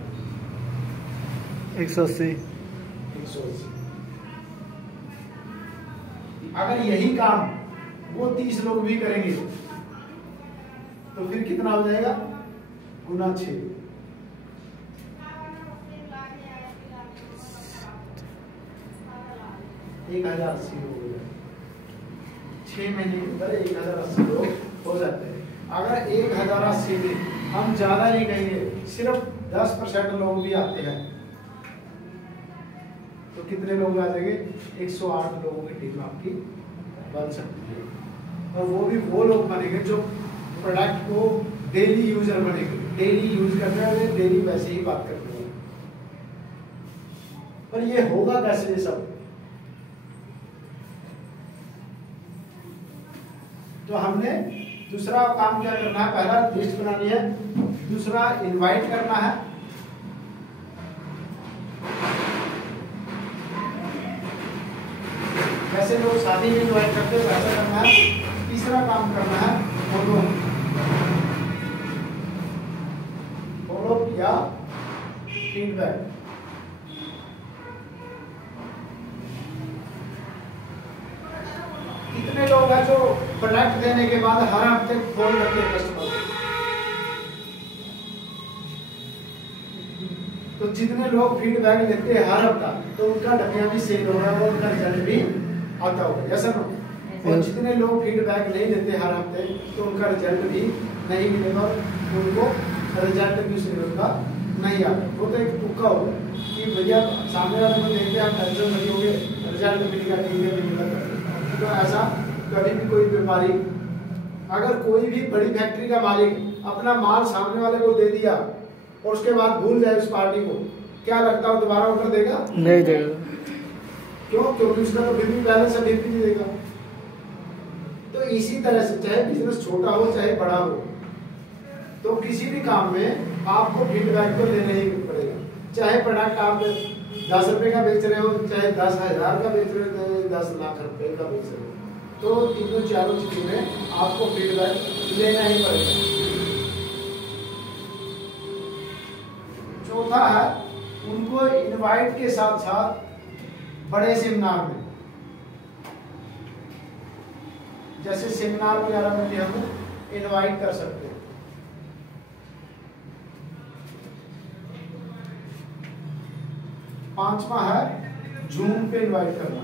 180। 180। अगर यही काम वो 30 लोग भी करेंगे तो फिर कितना हो जाएगा? गुना 6। 1080 लोग हो जाते, 6 महीने के अंदर 1080 लोग हो जाते हैं। अगर 1080 में हम ज्यादा नहीं कहेंगे, सिर्फ 10% लोग भी आते हैं तो कितने लोग आ जाएंगे? 108 लोगों की टीम आपकी बन सकती है। और वो भी वो लोग बनेंगे जो प्रोडक्ट को डेली यूजर बनेंगे, डेली यूज करने वाले, डेली वैसे ही बात करने वाले। पर ये होगा कैसे ये सब? तो हमने दूसरा काम क्या करना है? पहला लिस्ट बनानी है, दूसरा इनवाइट करना है, वैसे लोग शादी में इनवाइट करते हैं वैसा करना है। तीसरा काम करना है फॉलो या फीडबैक। कितने लोग हैं जो प्रोडक्ट देने के बाद हर हफ्ते फोन करते हैं कस्टमर को? तो जितने लोग फीडबैक लेते हैं हर हफ्ता, तो उनका डबिया भी सेल हो रहा है और उनका रिजल्ट भी आता होगा, या सर? और जितने लोग फीडबैक नहीं लेते हर हफ्ते, तो उनका रिजल्ट भी नहीं मिलेगा, उनको रिजल्ट भी उस लेवल का नहीं आता। वो तो एक तुक्का होगा कि भैया सामने वाले को देखते हैं हम टेंशन नहीं होंगे, रिजल्ट मिलेगा, ठीक है नहीं मिलेगा। तो ऐसा कभी भी कोई व्यापारी, अगर कोई भी बड़ी फैक्ट्री का मालिक अपना माल सामने वाले को दे दिया और उसके बाद भूल जाए उस पार्टी को, क्या लगता है दोबारा ऑर्डर देगा? नहीं देगा। क्यों? क्योंकि उसका तो फिर भी बैलेंस अभी भी नहीं देगा। तो इसी तरह से चाहे बिजनेस छोटा हो चाहे बड़ा हो, तो किसी भी काम में आपको फीडबैक तो लेना ही पड़ेगा। चाहे प्रोडक्ट आप 10 रुपए का बेच रहे हो, चाहे 10,000 का बेच रहे हो, चाहे 10 लाख रुपए का बेच रहे हो, तो तीनों चारों चीजों में आपको फीडबैक लेना ही पड़ेगा। चौथा है उनको इनवाइट के साथ साथ बड़े सेमिनार में, जैसे सेमिनार वगैरह में भी हम इनवाइट कर सकते हैं। पांचवा है जूम पे इनवाइट करना।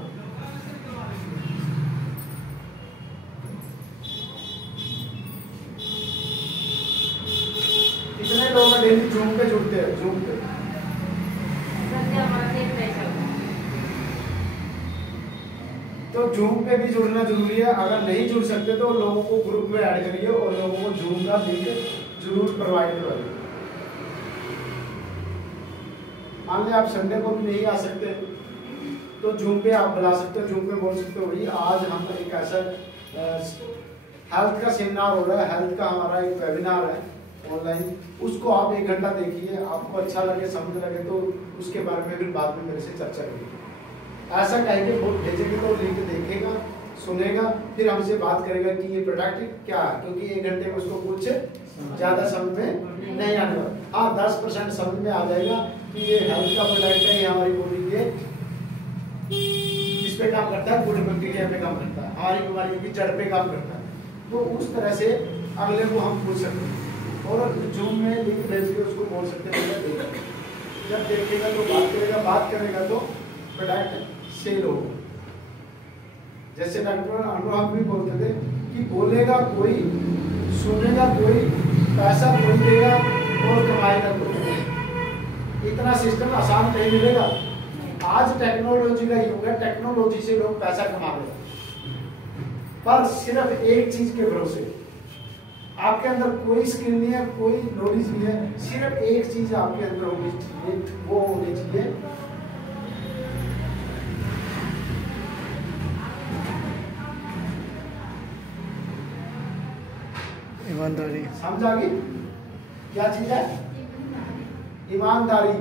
कितने लोग डेली जूम पे जुड़ते हैं? जूम पे तो जूम पे भी जुड़ना जरूरी है। अगर नहीं जुड़ सकते तो लोगों को ग्रुप में ऐड करिए और लोगों को जूम का लिंक जरूर प्रोवाइड करवाइए। मान लिया आप संडे को भी नहीं आ सकते तो जूम पे आप बुला सकते हो, जूम पे बोल सकते हो भाई आज हम एक ऐसा हेल्थ का सेमिनार हो रहा है, हेल्थ का हमारा एक वेबिनार है ऑनलाइन, उसको आप 1 घंटा देखिए, आपको अच्छा लगे समझ लगे तो उसके बारे में फिर बाद में मेरे से चर्चा करिए। ऐसा कहेंगे वो भेजेंगे तो लिंक देखेगा, सुनेगा, फिर हमसे बात करेगा कि ये प्रोडक्ट क्या है, क्योंकि 1 घंटे में उसको कुछ ज्यादा समझ में नहीं आने वाला। हाँ 10% समझ में आ जाएगा कि ये हेल्थ का प्रोडक्ट है, ये हमारी बॉडी के किस पे काम करता है, गुड बैक्टीरिया पे काम करता है, हमारी बीमारियों की जड़ पे काम करता है। तो उस तरह से अगले को हम पूछ सकते हैं और जूम में लिंक भेज के उसको बोल सकते हैं, जब देखेगा तो बात करेगा तो प्रोडक्ट सेल होगा। जैसे डॉक्टर अनुराग भी बोलते थे कि बोलेगा कोई, सुनेगा कोई, पैसा कोई देगा और कमाएगा कोई। इतना सिस्टम आसान नहीं मिलेगा। आज टेक्नोलॉजी का युग है, टेक्नोलॉजी से लोग पैसा कमा रहे हैं, पर सिर्फ एक चीज के भरोसे। आपके अंदर कोई स्किल नहीं है, कोई नॉलेज नहीं है, सिर्फ एक चीज आपके अंदर होनी चाहिए, वो होनी चाहिए ईमानदारी। समझ आ गई? क्या चीज है? ईमानदारी।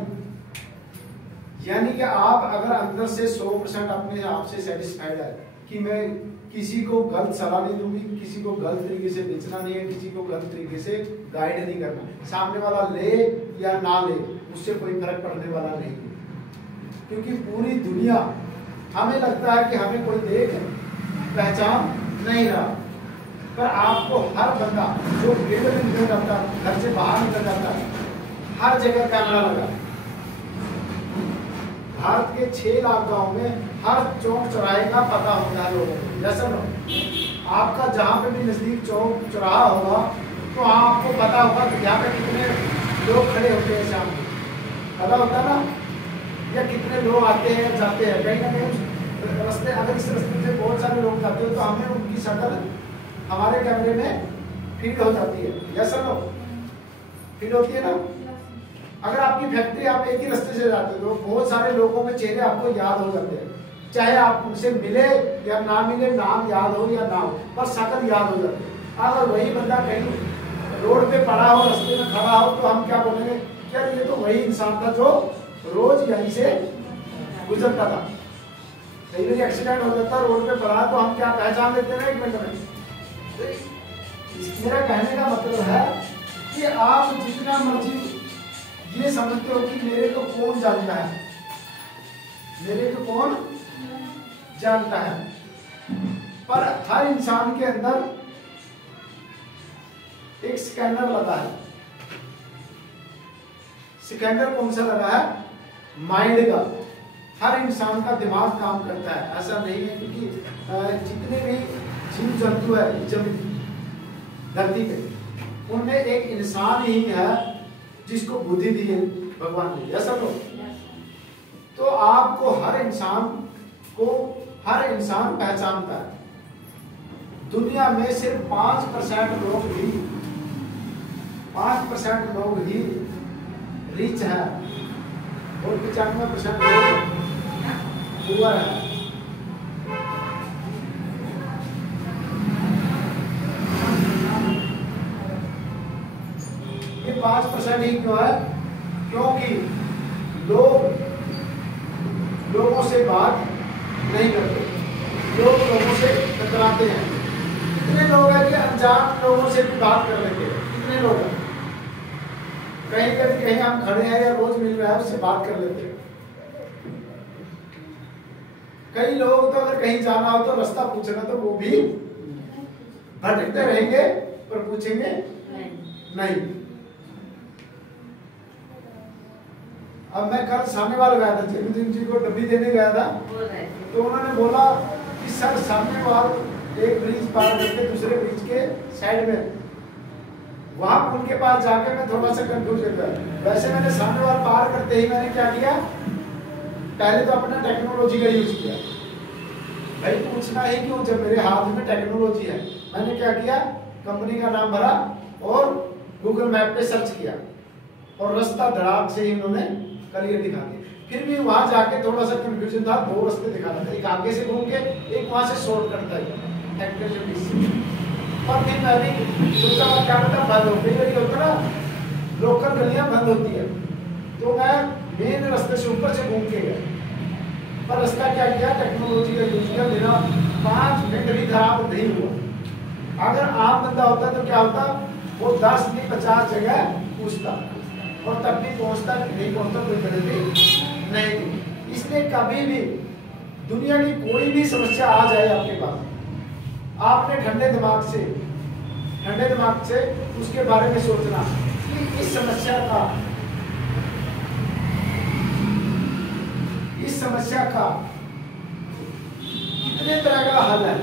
यानी कि आप अगर अंदर से 100% अपने आप से सेटिस्फाइड है कि मैं किसी को गलत सलाह नहीं दूंगी, किसी को गलत तरीके से बेचना नहीं है, किसी को गलत तरीके से गाइड नहीं करना, सामने वाला ले या ना ले उससे कोई फर्क पड़ने वाला नहीं है। क्योंकि पूरी दुनिया, हमें लगता है कि हमें कोई देख पहचान नहीं रहा, पर आपको हर बंदा जो फील्ड में निकल जाता है, घर से बाहर निकल जाता है, हर जगह कैमरा लगा। भारत के 6 लाख गांव में हर चौक चौराहे का पता होता है लोगों को। जैसे आपका जहाँ पे भी नजदीक चौक चौराहा होगा तो आपको पता होगा कि यहाँ पे कितने लोग खड़े होते हैं शाम को, पता होता ना, या कितने लोग आते हैं जाते हैं। कहीं ना कहीं रास्ते, अगर इस रास्ते से बहुत सारे लोग जाते हो तो हमें उनकी शक्ल हमारे कैमरे में फीड हो जाती है। जैसा लो फीड होती है ना। अगर आपकी फैक्ट्री, आप एक ही रास्ते से जाते हो तो बहुत सारे लोगों के चेहरे आपको याद हो जाते हैं, चाहे आप उनसे मिले या ना मिले, नाम याद हो या ना हो, पर शक्ल याद हो जाती है। अगर वही बंदा कहीं रोड पे पड़ा हो, रास्ते में खड़ा हो, तो हम क्या बोलेंगे, क्या ये तो वही इंसान था जो रोज यहीं से गुजरता था। कई बार एक्सीडेंट हो जाता, रोड पे पड़ा, तो हम क्या पहचान लेते हैं 1 मिनट में। तो मेरा कहने का मतलब है कि आप जितना मर्जी ये समझते हो कि मेरे को कौन जानता है, मेरे को कौन जानता है, पर हर इंसान के अंदर एक स्कैनर लगा है। स्कैनर कौन सा लगा है? माइंड का। हर इंसान का दिमाग काम करता है, ऐसा नहीं है, क्योंकि जितने भी जीव जंतु है धरती पे, उनमें एक इंसान ही है जिसको बुद्धि दी है भगवान ने। ऐसा तो आपको हर इंसान पहचानता है। दुनिया में सिर्फ 5% लोग ही 5% लोग ही रिच है और 95% लोग पुअर है। ये 5% ही क्यों है? क्योंकि लोगों से बात नहीं करते, लोगों से टकराते हैं। कितने लोग हैं कि अनजान लोगों से भी बात कर लेते हैं? कितने लोग हैं? कहीं हम खड़े हैं या रोज मिल रहे हैं, उससे बात कर लेते हैं। कई लोग तो अगर कहीं जाना हो तो रास्ता पूछना तो वो भी भटकते रहेंगे पर पूछेंगे नहीं। अब मैं कल सामने वाले गया था, जयमती जी को डब्बी देने गया था, तो उन्होंने बोला कि सर सामने वाले एक ब्रिज पार करके दूसरे ब्रिज के साइड में, वहां पुल के पास जाके मैं थोड़ा सा कंफ्यूज हो गया। वैसे मैंने सामने वाला पार करते ही मैंने क्या किया, पहले तो अपना टेक्नोलॉजी का यूज किया। भाई पूछना ही क्यों जब मेरे हाथ में टेक्नोलॉजी है। मैंने क्या किया, कंपनी का नाम भरा और गूगल मैप पे सर्च किया और रास्ता धड़ाक से ही उन्होंने क्लियर दिखा दिया। फिर भी वहां जाके थोड़ा सा कंफ्यूजन था, 2 रास्ते दिखा रहा था, एक आगे से घूम के एक वहां से शॉर्ट करता है और फिर मैं भी सोचा क्या पता बंद हो गई होता ना, लोकल गलियां बंद होती है, तो मैं मेन रास्ते से ऊपर से घूम के गया। पर रास्ता क्या किया, टेक्नोलॉजी का यूज किया, मेरा 5 मिनट भी खराब नहीं हुआ। अगर आम बंदा होता तो क्या होता, वो 10 की 50 जगह पूछता और तब भी पहुंचता नहीं पहुंचता, कोई गलती नहीं थी। इसलिए कभी भी दुनिया की कोई भी समस्या आ जाए आपके पास, आपने ठंडे दिमाग से उसके बारे में सोचना कि इस समस्या का कितने तरह का हल है।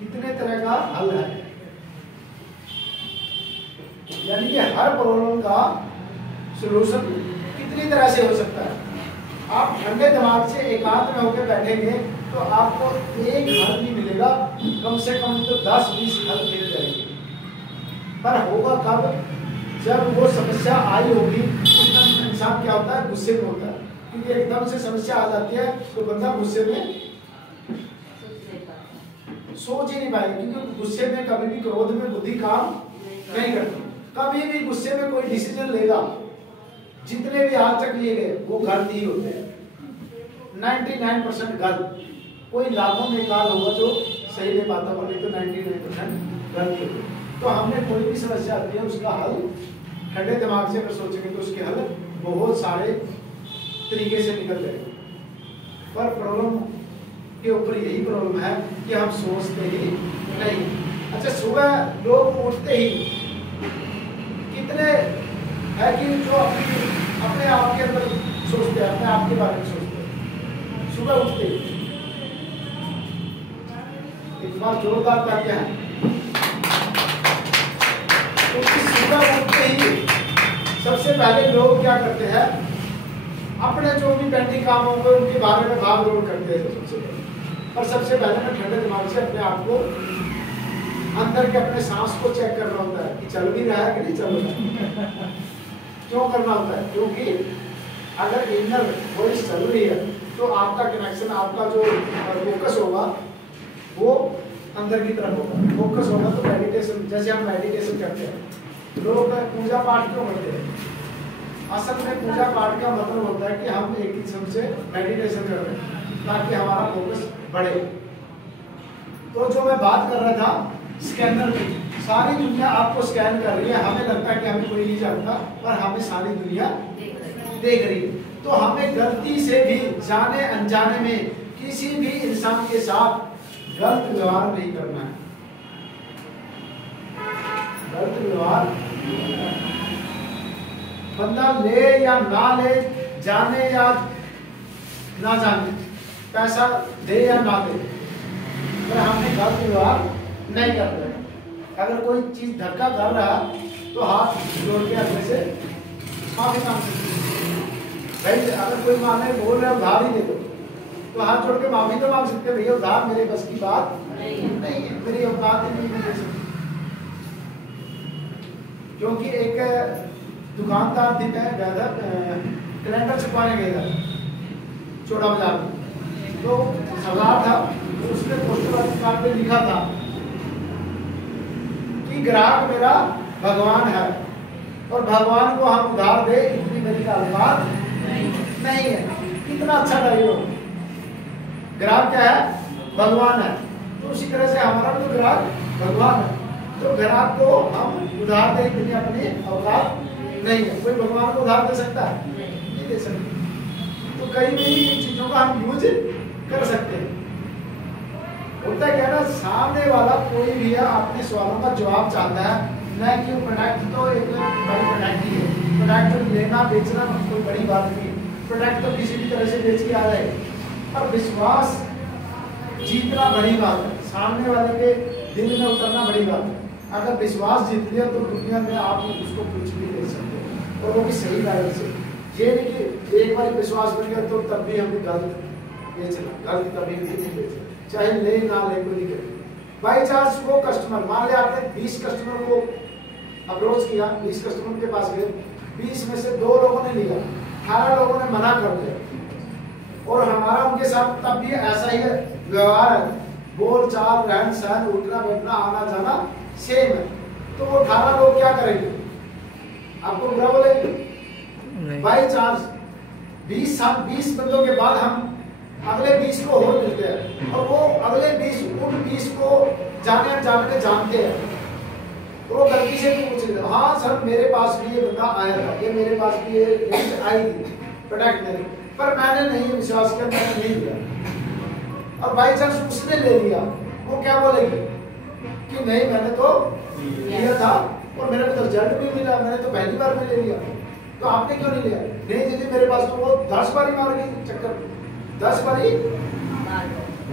कितने तरह का हल है, यानी कि हर प्रॉब्लम का सलूशन कितनी तरह से हो सकता है। आप ठंडे दिमाग से एकांत में होकर बैठेंगे तो आपको एक हल नहीं मिलेगा, कम से कम तो 10-20 हल मिल जाएंगे। पर होगा कब, जब वो समस्या आई होगी। उस टाइम इंसान क्या होता है, गुस्से में होता है, क्योंकि एकदम से समस्या आ जाती है तो बंदा गुस्से में सोच ही नहीं पाएगा, क्योंकि गुस्से में कभी भी, क्रोध में बुद्धि काम नहीं करती। कभी भी गुस्से में कोई डिसीजन लेगा, जितने भी आज तक लिए गए वो गलत ही होते हैं, 99% गलत। कोई लाखों में एक आध होगा जो सही ले पाता, बोले तो 99% गलत होते। तो हमने कोई भी समस्या आती है उसका हल ठंडे दिमाग से अगर सोचेंगे तो उसके हल बहुत सारे तरीके से निकल जाएंगे। पर प्रॉब्लम के ऊपर यही प्रॉब्लम है कि हम सोचते ही नहीं। अच्छा, सुबह लोग उठते ही कितने है कि जो अपने आप के अंदर सोचते हैं, अपने आप के बारे में सोचते हैं। सुबह उठते ही एक बार जोरदार करते हैं, तो सुबह उठते ही सबसे पहले लोग क्या करते हैं, अपने जो भी पेंडिंग काम होंगे उनके बारे में भाग दौड़ करते हैं सबसे पहले। पर सबसे पहले ना ठंडे दिमाग से अपने आप को अंदर के अपने सांस को चेक करना होता है कि चल भी रहा है कि नहीं चल रहा है। क्यों करना होता है? क्योंकि अगर इनर वॉइस चल रही है तो आपका कनेक्शन, आपका जो फोकस होगा वो अंदर की तरफ होगा। फोकस होगा तो मेडिटेशन, जैसे हम मेडिटेशन करते हैं, लोग पूजा पाठ क्यों करते हैं? असल में पूजा पाठ का मतलब होता है कि हम एक किस्म से मेडिटेशन कर रहे हैं ताकि हमारा फोकस बढ़े। तो जो मैं बात कर रहा था स्कैनर की, सारी दुनिया आपको स्कैन कर रही है। हमें लगता है कि हमें कोई नहीं जानता, पर हमें सारी दुनिया देख रही है। तो हमें गलती से भी जाने अनजाने में किसी भी इंसान के साथ गलत व्यवहार नहीं करना है। गलत व्यवहार, बंदा ले या ना ले, जाने या ना जाने, पैसा दे या ना दे, पर हमने गलत व्यवहार नहीं करते। अगर कोई चीज धक्का कर रहा तो हाथ जोड़ के अपने से माफी मांग सकते हैं। भाई अगर कोई माने बोल रहा है उधार ही दे दो, तो हाथ जोड़ के माफी तो मांग सकते हैं, भैया उधार मेरे बस की बात नहीं है, मेरी औकात ही नहीं दे सकती। क्योंकि एक दुकानदार थी, मैं गया था कैलेंडर छपवाने गया था चौड़ा बाजार में, तो सवाल था, तो उसने पोस्टर कार्ड पे लिखा था कि ग्राहक मेरा भगवान है और भगवान को हम उधार दे इतनी मेरी औकात नहीं है। कितना अच्छा डायलॉग। ग्राहक क्या है? भगवान है। तो उसी तरह से हमारा तो ग्राहक भगवान है, तो ग्राहक को हम उधार दे इतनी अपनी औकात नहीं है। कोई भगवान को उधार दे सकता है? नहीं दे सकता। तो कई भी चीजों का हम यूज कर सकते हैं। होता है क्या ना, सामने वाला कोई भी है अपने सवालों का जवाब चाहता है, न कि प्रोडक्ट तो एक बड़ी प्रोडक्ट ही है। प्रोडक्ट लेना बेचना कोई बड़ी बात नहीं, प्रोडक्ट तो किसी भी तरह से बेच के आ जाए, पर विश्वास जीतना बड़ी बात है, सामने वाले के दिल में उतरना बड़ी बात है। अगर विश्वास जीत लिया तो दुनिया में आप उसको कुछ भी दे सकते हो, और वो भी सही कारण से। ये नहीं कि एक बार विश्वास बन गया तो तब भी हमें गलत बेचना, गलत कभी भी नहीं बेचना, चाहे ले ना ले कोई दिक्कत। बाई चांस वो कस्टमर, मान लिया आपने 20 कस्टमर को अप्रोच किया, 20 कस्टमर के पास गए, 20 में से 2 लोगों ने लिया, 18 लोगों ने मना कर दिया, और हमारा उनके साथ तब भी ऐसा ही व्यवहार है, बोल चाल रहन सहन उठना बैठना आना जाना सेम है, तो वो 18 लोग क्या करेंगे? आपको बुरा बोलेंगे? बाई चांस 20 बंदों के बाद हम अगले 20 को और मिलते हैं, और वो अगले 20 उन 20 को जाने अनजाने में जानते हैं, वो गलती से भी पूछ लेते, हाँ सर मेरे पास भी ये बंदा आया था, ये मेरे पास भी ये लिस्ट आई थी प्रोडक्ट मेरे, पर मैंने नहीं विश्वास किया, मैंने नहीं लिया, और बाई चांस उसने ले लिया, वो क्या बोलेगी कि नहीं मैंने तो लिया था और मेरे को रिजल्ट भी मिला, मैंने तो पहली बार में ले लिया, तो आपने क्यों नहीं लिया? नहीं दीदी मेरे पास तो वो 10 बारी मार गई चक्कर, 10 बारी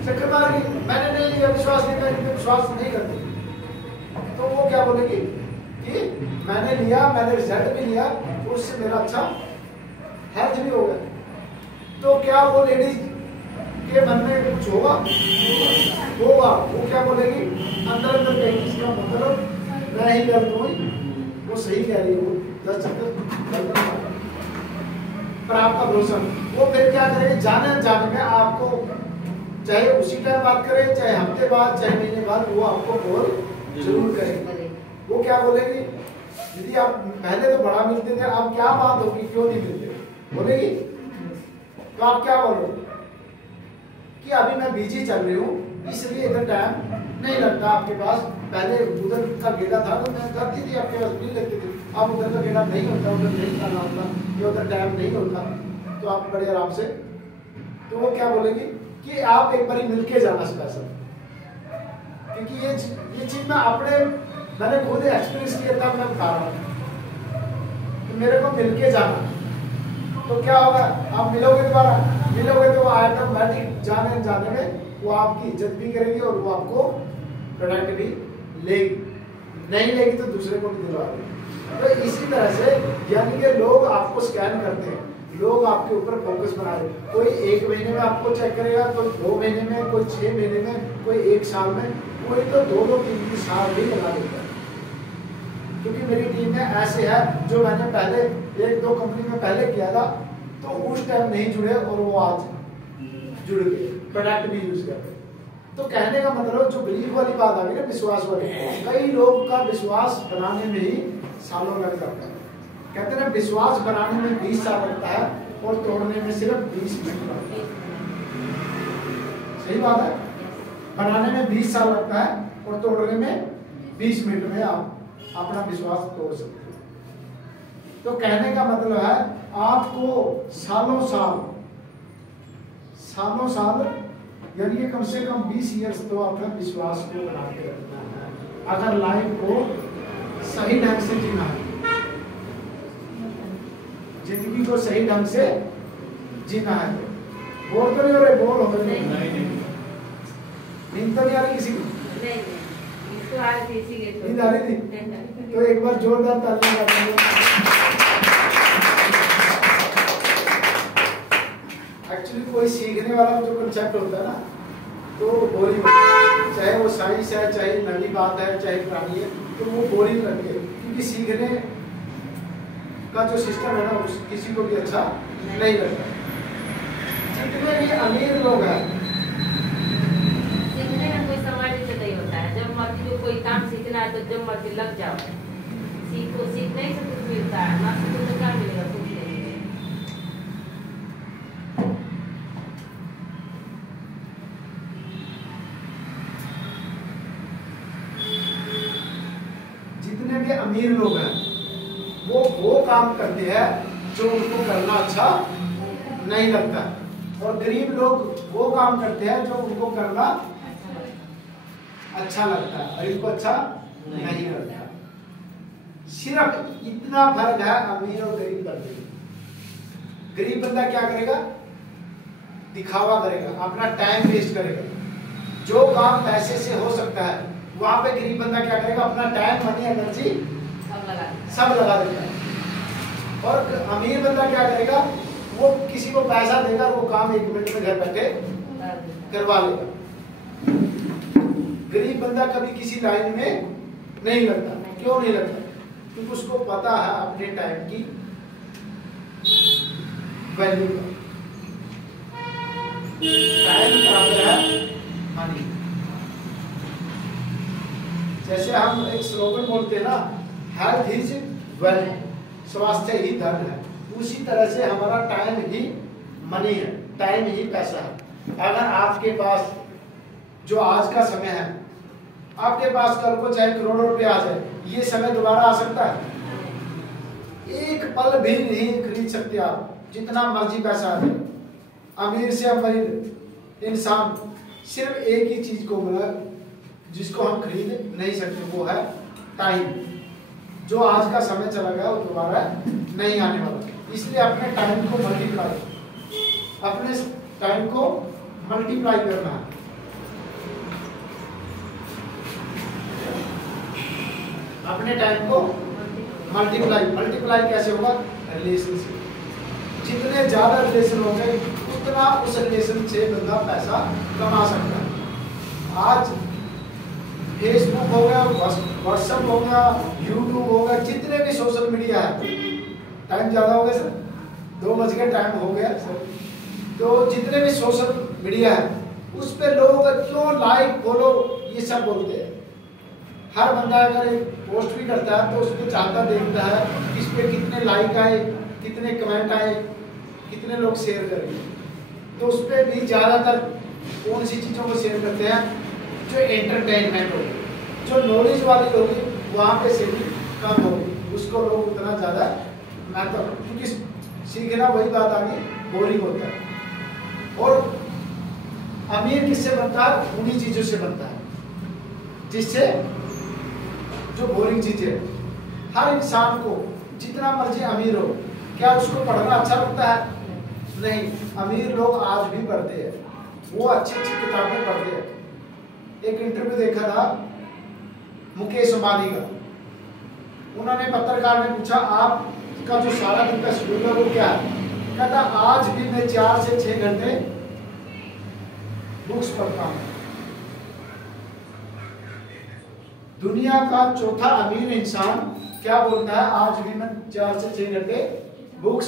चक्कर मार गई, मैंने नहीं लिया, विश्वास नहीं, मैं विश्वास नहीं करती। तो वो क्या बोलेगी कि मैंने लिया, मैंने रिजल्ट भी लिया, तो उससे मेरा अच्छा हेल्थ भी हो गया। तो क्या वो लेडीज के मन में कुछ होगा? वो क्या बोलेगी? अंदर अंदर कहीं इसका मतलब मैं ही गलत हुई, वो सही कह रही है, वो 10 चक्कर पर आपका भरोसा, वो फिर क्या करेगी? जाने जाने में आपको चाहे उसी टाइम बात करे, चाहे हफ्ते बाद, चाहे महीने बाद, वो आपको कॉल जरूर करेगी। वो क्या बोलेगी? दीदी आप पहले तो बड़ा मिलते थे, अब क्या बात होगी, क्यों नहीं मिलते? बोलेगी? तो आप क्या बोलोगे कि अभी मैं बिजी चल रही हूँ, इसलिए इधर टाइम नहीं लगता आपके पास, पहले उधर का गेड़ा था तो मैं करती थी, आपके पास नहीं लगती थी, अब उधर का गेड़ा नहीं होता, उधर नहीं जाना होता, ये उधर टाइम नहीं होता, तो आप बड़े आराम से। तो वो क्या बोलेगी कि आप एक बार मिलके जाना स्पेशल, क्योंकि ये चीज मैंने खुद एक्सपीरियंस किया था, मैं बता रहा हूँ। मेरे को मिलके जाना, तो क्या होगा, आप मिलोगे दोबारा, मिलोगे तो ऑटोमेटिक जाने जाने में वो आपकी इज्जत भी करेगी और वो आपको प्रोडक्ट भी लेगी, नहीं लेगी तो दूसरे को भी दिलवाएगी। तो इसी तरह से यानी कि लोग आपको स्कैन करते हैं, लोग आपके ऊपर फोकस बना रहे हैं। कोई 1 महीने में आपको चेक करेगा, कोई 2 महीने में, कोई 6 महीने में, कोई 1 साल में, कोई तो 2-3 साल भी लगा देता है। क्योंकि मेरी टीम में ऐसे है जो मैंने पहले 1-2 कंपनी में पहले किया था, तो उस टाइम नहीं जुड़े और वो आज जुड़ गए, प्रोडक्ट भी यूज करते। तो कहने का मतलब जो बिलीफ वाली बात आ गई ना, विश्वास वाली, कई लोग का विश्वास बनाने में ही सालों लग जाता है। कहते हैं विश्वास बनाने में 20 साल लगता है और तोड़ने में सिर्फ 20 मिनट लगता है। सही बात है, बनाने में 20 साल लगता है और तोड़ने में 20 मिनट में आप अपना विश्वास तोड़ सकते हो। तो कहने का मतलब है आपको सालों साल यानी कम से कम 20 ईयर्स तो अपना विश्वास को बना के रखना है, अगर लाइफ को सही ढंग से जीना है, जिंदगी को सही ढंग से जीना है। बोल तो नहीं हो रहे, बोल हो नहीं, नींद तो नहीं आ रही किसी को? नींद आ रही थी? तो एक बार जोरदार तालियां बजाइए। एक्चुअली कोई सीखने वाला जो कंसेप्ट होता है ना, तो बोरिंग, चाहे वो साइंस है, चाहे नई बात है, चाहे पुरानी है, तो वो बोरिंग लगती है, क्योंकि सीखने का जो सिस्टम है ना, उस किसी को भी अच्छा नहीं लगता। जितने भी अमीर लोग हैं, सीखने का कोई समय नहीं होता है। जब मर्जी जो कोई काम सीखना है तो जब मर्जी लग जाओ, सीखो, सीखने से कुछ मिलता है, ना सीखो तो क्या मिलेगा, कुछ नहीं। जितने भी अमीर लोग हैं वो काम करते हैं जो उनको करना अच्छा नहीं लगता, और गरीब लोग वो काम करते हैं जो उनको करना अच्छा लगता है और इनको अच्छा नहीं लगता। सिर्फ इतना फर्क है अमीर और गरीब बंदे में। गरीब बंदा क्या करेगा, दिखावा करेगा, अपना टाइम वेस्ट करेगा। जो काम पैसे से हो सकता है वहां पे गरीब बंदा क्या करेगा, अपना टाइम, मनी, एनर्जी सब लगा देगा। और अमीर बंदा क्या करेगा, वो किसी को पैसा देगा, वो काम 1 मिनट में घर बैठे करवा लेगा। गरीब बंदा कभी किसी लाइन में नहीं लगता। क्यों नहीं लगता? क्योंकि उसको पता है अपने टाइम की वैल्यू का। टाइम बराबर है मनी। जैसे हम एक स्लोगन बोलते हैं ना, हेल्थ इज वेल्थ, स्वास्थ्य ही धन है, उसी तरह से हमारा टाइम ही मनी है, टाइम ही पैसा है। अगर आपके पास जो आज का समय है, आपके पास कल को चाहे करोड़ों रुपए आ जाए, ये समय दोबारा आ सकता है? एक पल भी नहीं खरीद सकते आप, जितना मर्जी पैसा आ जाए। अमीर से अमीर इंसान सिर्फ एक ही चीज को मिला जिसको हम खरीद नहीं सकते, वो है टाइम। जो आज का समय चला गया वो दोबारा नहीं आने वाला। इसलिए अपने टाइम को मल्टीप्लाई करना है। अपने टाइम को मल्टीप्लाई कैसे होगा? रिलेशनशिप। जितने ज्यादा रिलेशन होंगे उतना उस रिलेशन से बंदा पैसा कमा सकता है। आज फेसबुक हो गया, व्हाट्सएप हो गया, यूट्यूब हो गया, जितने भी सोशल मीडिया है, टाइम ज्यादा हो गया सर, 2 बज गए, टाइम हो गया सर। तो जितने भी सोशल मीडिया है उस पे लोग क्यों लाइक फॉलो ये सब बोलते हैं। हर बंदा अगर एक पोस्ट भी करता है तो उस पर चाहता देखता है कि इस पे कितने लाइक आए, कितने कमेंट आए, कितने लोग शेयर करेंगे। तो उस पर भी ज्यादातर कौन सी चीजों को शेयर करते हैं? जो एंटरटेनमेंट होगी, जो नॉलेज वाली होगी, वहां पे से भी कम होगी, उसको लोग उतना ज्यादा महत्व, क्योंकि सीखना वही बात आ गई, बोरिंग होता है। और अमीर किससे बनता है? उन्हीं चीजों से बनता है जिससे जो बोरिंग चीजें। हर इंसान को जितना मर्जी अमीर हो, क्या उसको पढ़ना अच्छा लगता है? नहीं। अमीर लोग आज भी पढ़ते हैं, वो अच्छी अच्छी किताबें पढ़ते हैं। एक इंटरव्यू देखा था मुकेश अंबानी का, उन्होंने पत्रकार ने पूछा आपका जो सारा दिन का शेड्यूल है वो क्या है? कहता आज भी मैं 4 से 6 घंटे बुक्स पढ़ता हूँ। दुनिया का चौथा अमीर इंसान क्या बोलता है? आज भी मैं 4 से 6 घंटे बुक्स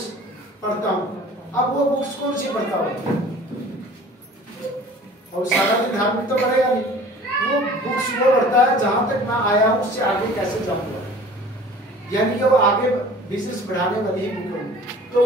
पढ़ता हूँ। अब वो बुक्स कौन सी पढ़ता होगा? और सारा दिन धार्मिक तो पढ़ेगा नहीं, वो बुक्स वो पढ़ता है जहां तक मैं आया हूं उससे आगे कैसे जाऊंगा, यानी कि वो आगे बिजनेस बढ़ाने वाली ही बुक होगी। तो